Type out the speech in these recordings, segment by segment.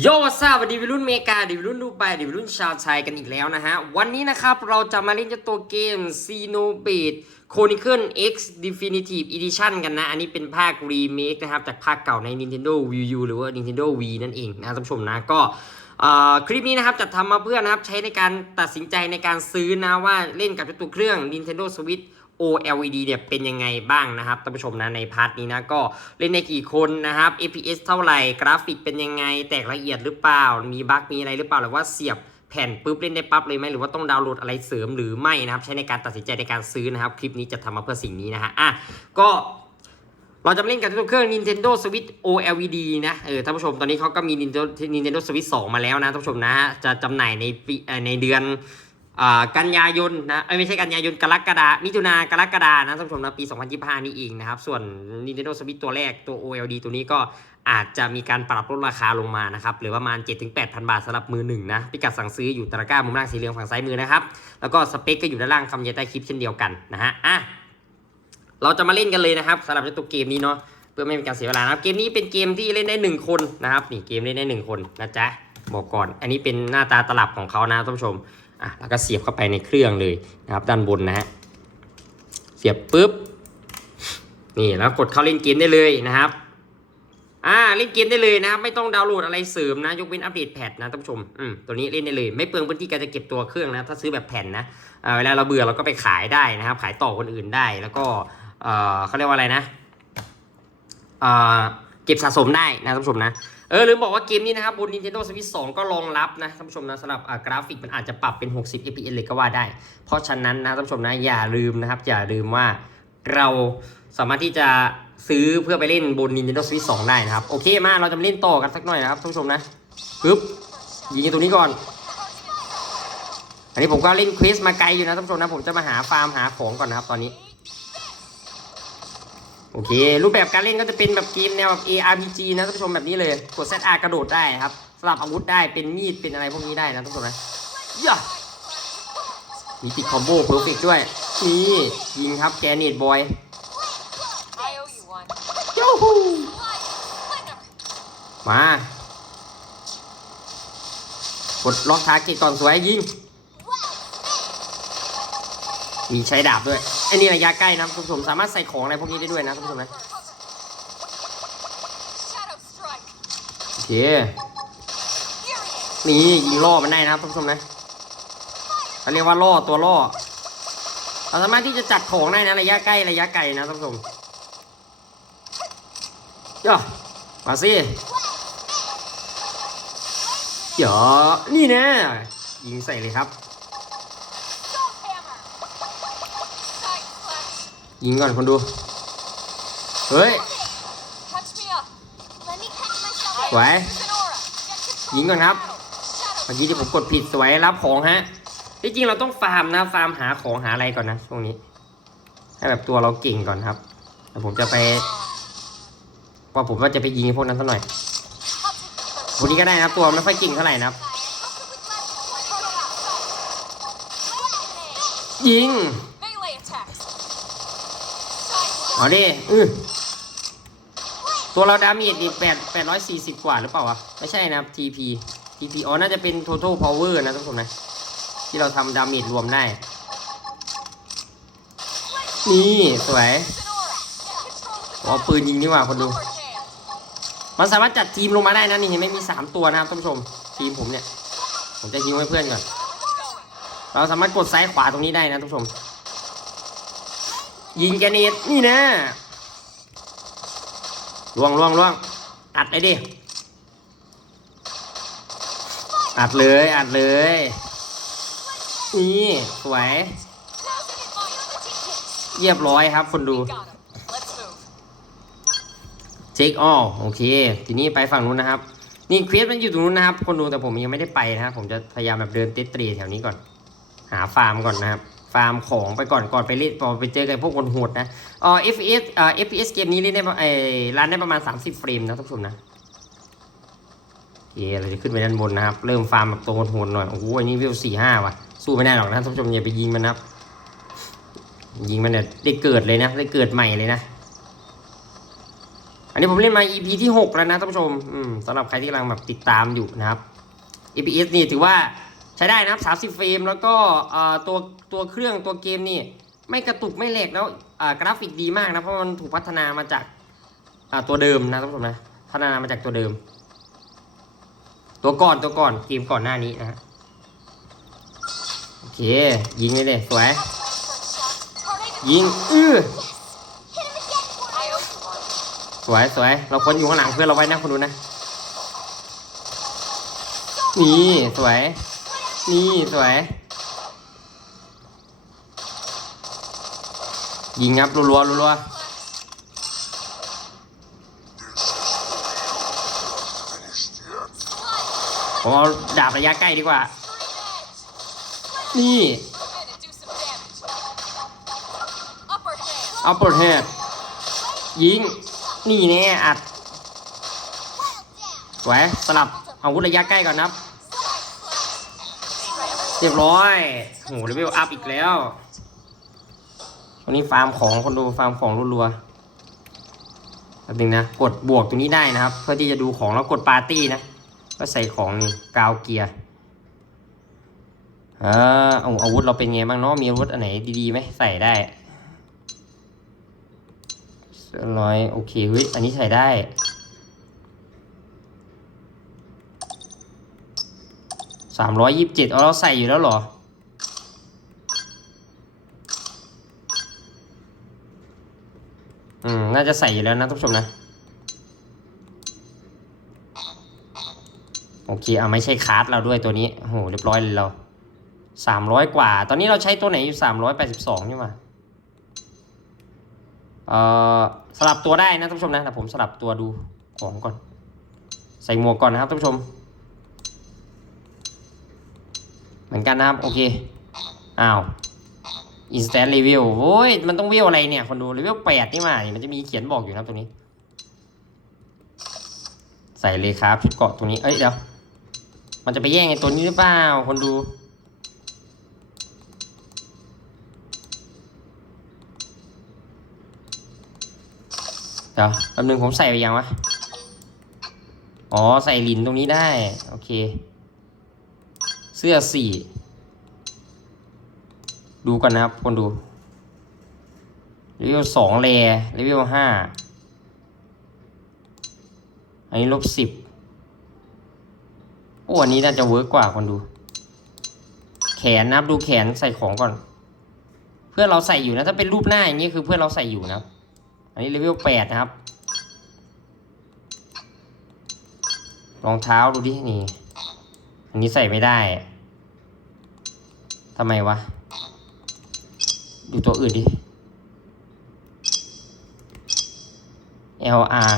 โยวัสวัสดีวัยรุ่นเมกาดีวัยรุ่นดูไบดีวัยรุ่นชาวไทยกันอีกแล้วนะฮะ วันนี้นะครับเราจะมาเล่นเจ้าตัวเกม Xenoblade Chronicle X Definitive Edition กันนะ อันนี้เป็นภาครีเมคนะครับ จากภาคเก่าใน Nintendo Wii U หรือว่า Nintendo Wii นั่นเองนะท่านผู้ชมนะก็คลิปนี้นะครับจะทำมาเพื่อนะครับ ใช้ในการตัดสินใจในการซื้อนะว่าเล่นกับเจ้าตัวเครื่อง Nintendo Switch OLED เนี่ยเป็นยังไงบ้างนะครับท่านผู้ชมนะในพาร์ทนี้นะก็เล่นในกี่คนนะครับ FPS เท่าไหร่กราฟิกเป็นยังไง แตกละเอียดหรือเปล่า มีบั๊กมีอะไรหรือเปล่าหรือว่าเสียบแผ่นปุ๊บเล่นได้ปั๊บเลยไหมหรือว่าต้องดาวน์โหลดอะไรเสริมหรือไม่นะครับใช้ในการตัดสินใจในการซื้อนะครับคลิปนี้จะทำมาเพื่อสิ่งนี้นะฮะอะก็เราจะเล่นกับเครื่อง Nintendo Switch OLED นะ เออท่านผู้ชมตอนนี้เขาก็มี Nintendo Nintendo Switch 2 มาแล้วนะท่านผู้ชมนะ จะจำหน่ายในปีในเดือน กันยายนนะเอ้ยไม่ใช่กันยายนกรกฎามิถุนากรกฎานะท่านผู้ชมนะปี 2025 นี่เองนะครับ ส่วน Nintendo Switch ตัวแรกตัว old ตัวนี้ก็อาจจะมีการปรับลดราคาลงมานะครับหรือประมาณ 7-8,000 บาทสำหรับมือหนึ่งนะพิกัดสั่งซื้ออยู่ตะกร้ามุมล่างสีเหลืองฝั่งซ้ายมือนะครับ แล้วก็สเปคก็อยู่ด้านล่างคำยายใต้คลิปเช่นเดียวกันนะฮะอะเราจะมาเล่นกันเลยนะครับสำหรับตัวเกมนี้เนาะเพื่อไม่เป็นการเสียเวลานะครับเกมนี้เป็นเกมที่เล่นได้หนึ่งคนนะครับนี่เกมเล่นได้หนึ่งคนนะจ๊ะบอกก่อน อันนี้เป็นหน้าตาตลับของเขานะท่านผู้ชม อะแล้วก็เสียบเข้าไปในเครื่องเลยนะครับด้านบนนะฮะเสียบปุ๊บนี่แล้วกดเข้าเล่นเกมได้เลยนะครับอ่าเล่นเกมได้เลยนะครับไม่ต้องดาวน์โหลดอะไรเสริมนะยกเว้นอัปเดตแพทนะท่านผู้ชมอืมตัวนี้เล่นได้เลย ไม่เปลืองพื้นที่การจะเก็บตัวเครื่องนะถ้าซื้อแบบแผ่นนะอ่าเวลาเราเบื่อเราก็ไปขายได้นะครับ ขายต่อคนอื่นได้แล้วก็เอ่อเขาเรียกว่าอะไรนะเอ่อเก็บสะสมได้นะท่านผู้ชมนะ เออลืมบอกว่าเกมนี้นะครับบน Nintendo Switch 2 ก็รองรับนะท่านผู้ชมนะสำหรับกราฟิกมันอาจจะปรับเป็น 60 fps เลยก็ว่าได้ เพราะฉะนั้นนะท่านผู้ชมนะอย่าลืมนะครับ อย่าลืมว่าเราสามารถที่จะซื้อเพื่อไปเล่นบน Nintendo Switch 2 ได้นะครับ โอเคมาเราจะมาเล่นต่อกันสักหน่อยนะครับท่านผู้ชมนะปึ๊บยิงตัวนี้ก่อน อันนี้ผมก็เล่นควิสมาไกลอยู่นะท่านผู้ชมนะผมจะมาหาฟาร์มหาของก่อนนะครับตอนนี้ โอเค รูปแบบการเล่นก็จะเป็นแบบเกมแนวแบบ ARPG นะท่านผู้ชมแบบนี้เลยกด ZR กระโดดได้ครับสลับอาวุธได้เป็นมีดเป็นอะไรพวกนี้ได้นะท่านผู้ชมนะย่ามีติดคอมโบเพอร์เฟกด้วยนี่ยิงครับแกเนตบอย I owe you one. ยูฮูมากดล็อกทาร์เก็ตก่อนสวยยิง มีใช้ดาบด้วยไอ้นี่ระยะใกล้นะท่านผู้ชมสามารถใส่ของอะไรพวกนี้ได้ด้วยนะท่านผู้ชมนะโอเคนี่ยิงล่อมันได้นะครับผู้ชมนะเขาเรียกว่าล่อตัวล่อเราสามารถที่จะจัดของได้นะระยะใกล้ระยะไกลนะท่านผู้ชมย่อมาสิเดี๋ยวนี่นะยิงใส่เลยครับ ยิงก่อนคนดู เฮ้ย Touch me up. Let me catch myself. สวย Sonora. Get control ยิงก่อนครับ of the battle. เมื่อ Shadow. กี้ที่ผมกดผิดสวยรับของฮะที่จริงเราต้องฟาร์มนะฟาร์มหาของหาอะไรก่อนนะช่วงนี้ ให้แบบตัวเราเก่งก่อนครับแต่ผมจะไป ว่าผมว่าจะไปยิงไอ้พวกนั้นสักหน่อย I'll take the first. วันนี้ก็ได้นะครับตัวไม่ค่อยเก่งเท่าไหร่นะครับ ยิง Melee attacks. Side เอา slash. ดิอือตัวเราดาเมจนี่แปดแปดร้อยสี่สิบกว่าหรือเปล่าวะ ไม่ใช่นะ TP TP อ๋อ น่าจะเป็น total power นะท่านนะ ที่เราทำดาเมจรวมได้ นี่ สวย Sonora. Get control of the อ๋อปืนยิงนี่หว่าคนดู มันสามารถจัดทีมลงมาได้นะ นี่เห็นไหมมีสามตัวนะครับท่านผู้ชม ทีมผมเนี่ย ผมจะยิงให้เพื่อนก่อน เราสามารถกดซ้ายขวาตรงนี้ได้นะท่านผู้ชม ยิงแกเนตนี่นะล่วงล่วงล่วงอัดเลยดิ อัดเลย อัดเลย นี่สวยเรียบร้อยครับคนดู We got him. Let's move. เช็คออโอเค ทีนี้ไปฝั่งนู้นนะครับ นี่เควสมันอยู่ตรงนู้นนะครับ คนดูแต่ผมยังไม่ได้ไปนะครับผมจะพยายามแบบเดินเตะตรีแถวนี้ก่อน หาฟาร์มก่อนนะครับ ฟาร์มของไปก่อนก่อนไปเล่นก่อไปเจอกับพวกคนโหดนะอ๋อ FPS เอ่อ FPS เกมนี้เล่นได้ประเอ่อรันได้ประมาณ 30 เฟรมนะท่านผู้ชมนะโอเคเราจะขึ้นไปด้านบนนะครับ เริ่มฟาร์มแบบตัวโหดหน่อย โอ้โหอันนี้วิวสี่ห้าว่ะ สู้ไม่ได้หรอกนะท่านผู้ชมอย่าไปยิงมันนะครับ ยิงมันเนี่ยได้เกิดเลยนะ ได้เกิดใหม่เลยนะ อันนี้ผมเล่นมา EP ที่ 6 แล้วนะท่านผู้ชมอืมสำหรับใครที่กำลังแบบติดตามอยู่นะครับ EPS นี่ถือว่า ใช้ได้นะครับ 30 เฟรม แล้วก็ตัวตัวเครื่องตัวเกมนี่ ไม่กระตุกไม่แหลกแล้วกราฟิกดีมากนะ เพราะมันถูกพัฒนามาจากตัวเดิมนะท่านผู้ชมนะ พัฒนามาจากตัวเดิม ตัวก่อนตัวก่อนเกมก่อนหน้านี้นะโอเค ยิงเลยเลยสวย ยิง อื้อสวยสวยเราคนอยู่ข้างหลังเพื่อนเราไว้นะคุณดูนะ นี่ สวย นี่สวย ยิงครับรัวๆรัวๆผมเอาดาบระยะใกล้ดีกว่า นี่ เอาปิดเฮดยิง นี่แน่อัดสวยสลับอาวุธระยะใกล้ก่อนนะครับ เรียบร้อยโหเลเวลอัพอีกแล้ววันนี้ฟาร์มของคนดูฟาร์มของรัวๆแป๊บนึงนะ กดบวกตรงนี้ได้นะครับ เพื่อที่จะดูของแล้วกดปาร์ตี้นะ ก็ใส่ของนี่กาวเกียร์เออเอาอาวุธเราเป็นไงบ้างเนาะมีอาวุธอันไหนดีๆไหมใส่ได้เสื้อร้อยโอเคเฮ้ยอันนี้ใส่ได้ามร้อยยี่สิบเจ็ดเอาเราใส่อยู่แล้วเหรอ อืม น่าจะใส่อยู่แล้วนะท่านผู้ชมนะ โอเคอะไม่ใช่คาร์ดเราด้วยตัวนี้โอ้โหเรียบร้อยเลยเราสามร้อยกว่า ตอนนี้เราใช้ตัวไหนอยู่สามร้อยแปดสิบสองใช่ไหมเอ่อ สลับตัวได้นะท่านผู้ชมนะแต่ผมสลับตัวดูของก่อน ใส่หมวกก่อนนะครับท่านผู้ชม เหมือนกันนะครับ โอเค อ้าว instant review โอ้ย มันต้องเวลอะไรเนี่ยคนดู level แปดนี่มานี่มันจะมีเขียนบอกอยู่นะตรงนี้ ใส่เลยครับชุดเกาะตรงนี้ เอ้ยเดี๋ยว มันจะไปแย่งไอ้ตัวนี้หรือเปล่า คนดูเดี๋ยวแป๊บนึงผมใส่ไปยังวะ อ๋อ ใส่ลินตรงนี้ได้ โอเค สื้อสี่ดูกันนะครับคนดูเลเวลสองแรเลเวลห้าอันนี้ลบสิบโอ้อันนี้น่าจะเวิร์กกว่าคนดู แขนนะครับดูแขนใส่ของก่อน เพื่อเราใส่อยู่นะถ้าเป็นรูปหน้าอย่างนี้คือเพื่อเราใส่อยู่นะครับอันนี้เลเวลแปดนะครับรองเท้าดูดินี่ อันนี้ใส่ไม่ได้ ทำไมวะ ดูตัวอื่นดิ LR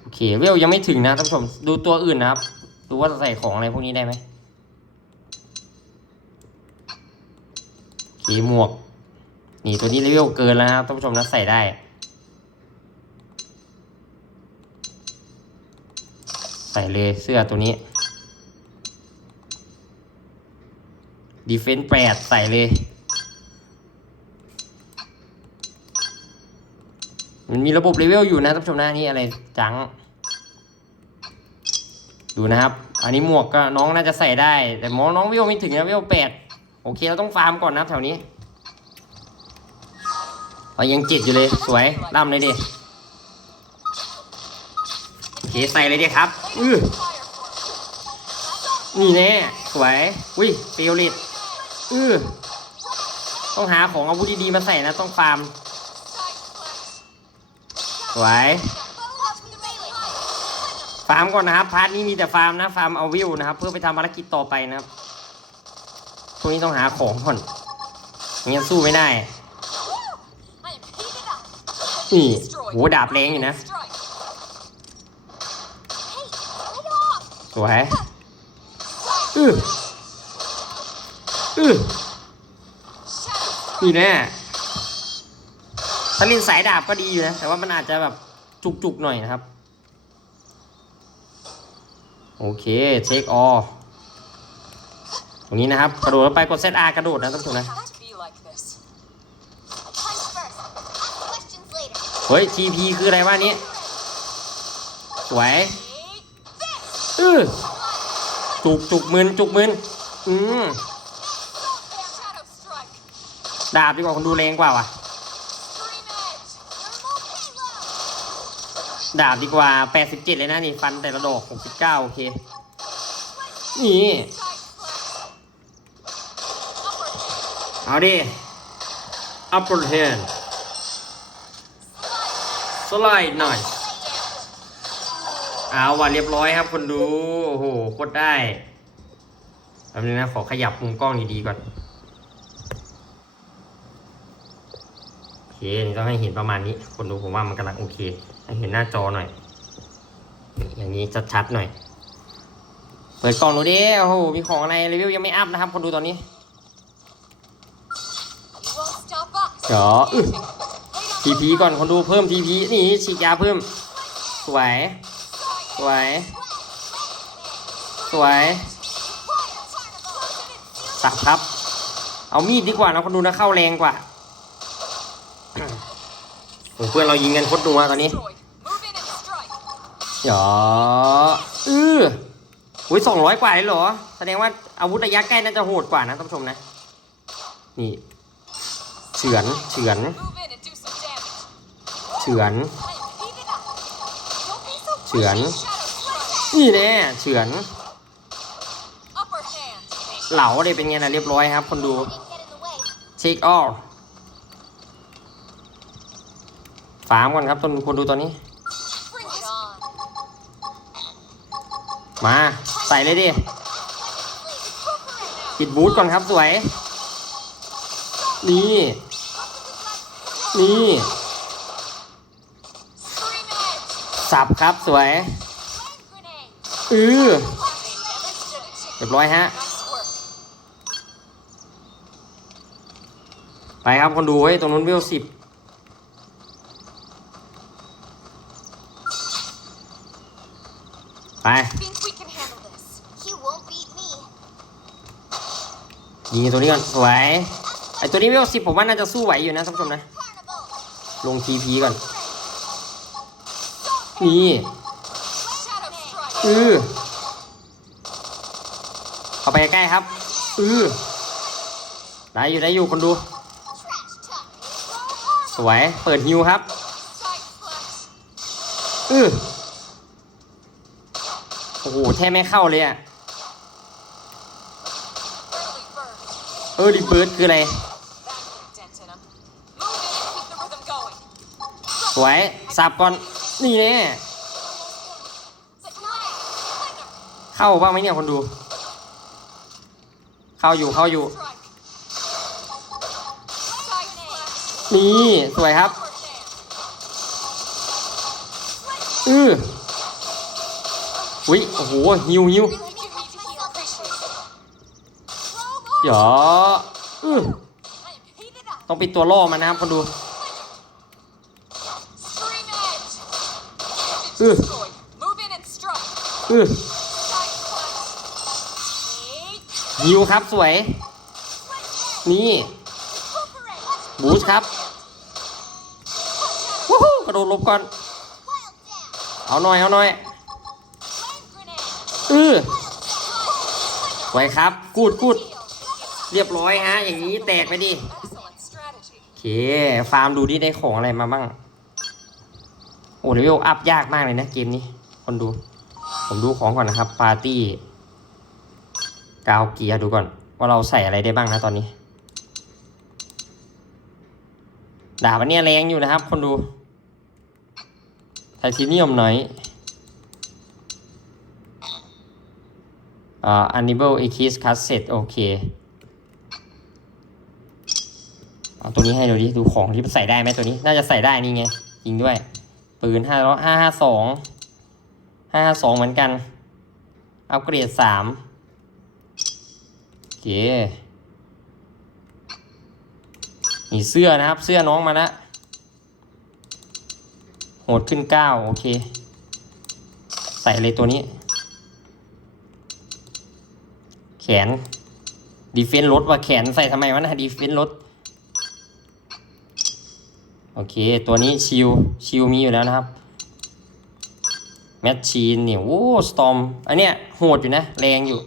โอเค เวลยังไม่ถึงนะท่านผู้ชม ดูตัวอื่นนะครับ ดูว่าจะใส่ของอะไรพวกนี้ได้ไหมโอเคหมวก นี่ตัวนี้เลเวลเกินแล้วนะครับท่านผู้ชมนะใส่ได้ ส่เลยเสื้อตัวนี้ดีเฟนส์แปดใส่เลย มันมีระบบเลเวลอยู่นะท่านผู้ชมนะนี่อะไรจัง ดูนะครับ อันนี้หมวกก็น้องน่าจะใส่ได้ แต่มองน้องเวลไม่ถึงนะเวลแปดโอเคเราต้องฟาร์มก่อนนะแถวนี้เอายังจ็ดอยู่เลยสวยล่ำเลยดิโอเคใส่เลยดิครับ อือนี่แน่สวยอุ้ยเฟลลิตอือต้องหาของอาวุธดีๆมาใส่นะต้องฟาร์มสวยฟาร์มก่อนนะครับพาร์ทนี้มีแต่ฟาร์มนะฟาร์มเอาวิวนะครับเพื่อไปทำภารกิจต่อไปนะครับพวกนี้ต้องหาของก่อนงั้นสู้ไม่ได้นี่โหดาบแรงอยู่นะ สวยอืออือ Shadow นี่แน่ถ้าเล่นสายดาบก็ดีอยู่นะ แต่ว่ามันอาจจะแบบจุกๆหน่อยนะครับ โอเคเช็คออตรงนี้นะครับ กระโดดลงไปกดเซตอากระโดดนะท่านผู้ชมนะ have to be like this. Punch first. เฮ้ย TP คืออะไรวะอันนี้ สวย เออจุกจุกมืนจุกมืนอืมดาบดีกว่าคนดูแรงกว่าว่ะ ดาบดีกว่า 87 เลยนะนี่ ฟันแต่ละดอก 69 โอเค นี่ เอาดิ upper hand slide หน่อย เอาว่ะเรียบร้อยครับ คนดูโอ้โหโคตรได้แป๊บนึงนะขอขยับมุมกล้องดีๆก่อนโอเคนี่ต้องให้เห็นประมาณนี้ คนดูผมว่ามันกำลังโอเคให้เห็นหน้าจอหน่อย อย่างนี้ชัดๆหน่อยเปิดกล่องดูดิโอ้โหมีของอะไรรีวิวยังไม่อัพนะครับ คนดูตอนนี้เดี๋ยวอึทีพีก่อนคนดูเพิ่มทีพีนี่ฉีดยาเพิ่มสวย สวย สวย สับครับ เอามีดดีกว่านะคนดูนะเข้าแรงกว่าโอ้เพื่อนเรายิงกันโคตรนัวตอนนี้ Destroy. Move in and strike. เดี๋ยวอืออุ้ยสองร้อยกว่าเลยเหรอ แสดงว่าอาวุธระยะใกล้น่าจะโหดกว่านะท่านผู้ชมนะ นี่เฉือนเฉือน Move in and do some damage. เฉือน ฉือน นี่แน่เฉือน เหลาเลยเป็นไงนะเรียบร้อยครับ คนดู Didn't get in the way. เช็คออลฟาร์มก่อนครับตนคนดูตอนนี้ มา ใส่เลยดิ ปิดบูทก่อนครับสวย นี่ นี่ สับครับสวย อือเรียบร้อยฮะ ไปครับคนดูเฮ้ยตรงนู้นเวลสิบไปยิงตัวนี้ก่อนสวยไอตัวนี้เวลสิบผมว่าน่าจะสู้ไหวอยู่นะท่านผู้ชมนะ ลงทีพีก่อน นี่อือเข้าไปใกล้ครับ อือได้อยู่ได้อยู่คนดู สวย เปิดฮิวครับ อือโอ้โหแทบไม่เข้าเลยอะเออรีเบิร์ดคืออะไร สวย สับก่อน นี่แน่เข้าบ้างไหมเนี่ยคนดู เข้าอยู่เข้าอยู่ นี่สวยครับ อืออุ้ยโอ้โหฮิวฮิวเดี๋ยวอือต้องปิดตัวล่อมันนะครับคนดู ฮิวครับสวย นี่ Recuperate. บูสครับวู้ฮู้กระโดดหลบก่อน Wild down. เอาหน่อย เอาหน่อย Flame grenade. อือสวยครับ กูดกูด Heal. เรียบร้อยฮะ อย่างนี้แตกไปดิ Excellent strategy. โอเค ฟาร์มดูดิได้ของอะไรมาบ้าง โอ้เลเวลอัพยากมากเลยนะเกมนี้ คนดู ผมดูของก่อนนะครับ ปาร์ตี้ กาวเกียร์ดูก่อน ว่าเราใส่อะไรได้บ้างนะตอนนี้ ดาบอันเนี้ยแรงอยู่นะครับ คนดู ไทเทเนียมหน่อยอ่า Annibal e k i s Cassette โอเคเอาตัวนี้ให้ดูดิ ดูของที่มันใส่ได้ไหมตัวนี้ น่าจะใส่ได้นี่ไง จริงด้วย ปืนห้าร้อยห้าห้าสองห้าห้าสองเหมือนกันเอาเกรดสามโอเคนี่เสื้อนะครับ เสื้อน้องมาแล้วโหดขึ้นเก้าโอเค ใส่เลยตัวนี้ แขนดีเฟนต์ลดว่าแขนใส่ทำไมวะนะดีเฟนต์ลด โอเค ตัวนี้ชิลชิลมีอยู่แล้วนะครับแมชชีนเนี่ยโอ้สตอมอันเนี้ยโหดอยู่นะ แรงอยู่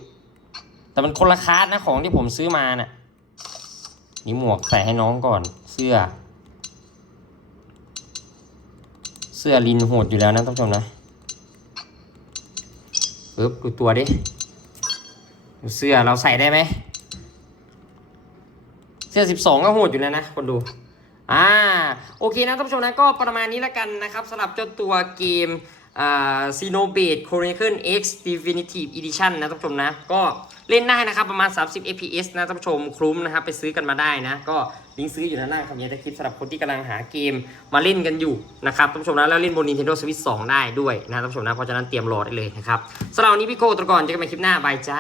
แต่มันคนละคลาสนะของที่ผมซื้อมาน่ะนี่หมวกใส่ให้น้องก่อนเสื้อ เสื้อลินโหดอยู่แล้วนะท่านผู้ชมนะปึ๊บดูตัวดิดูเสื้อเราใส่ได้ไหม เสื้อ12ก็โหดอยู่แล้วนะคนดู อ่าโอเคนะท่านผู้ชมนะก็ประมาณนี้แล้วกันนะครับสำหรับเจ้าตัวเกมอ่า Xenoblade Chronicle X Definitive Edition นะท่านผู้ชมนะ ก็เล่นได้นะครับ ประมาณ 30 fps นะท่านผู้ชมคุ้มนะครับ ไปซื้อกันมาได้นะ ก็ลิงก์ซื้ออยู่ด้านล่างคำนี้ในคลิปสำหรับคนที่กำลังหาเกมมาเล่นกันอยู่นะครับท่านผู้ชมนะ แล้วเล่นบน Nintendo Switch 2 ได้ด้วยนะท่านผู้ชมนะ เพราะฉะนั้นเตรียมรอได้เลยนะครับสำหรับวันนี้พี่โคตรก่อนเจอกันใหม่คลิปหน้าบายจ้า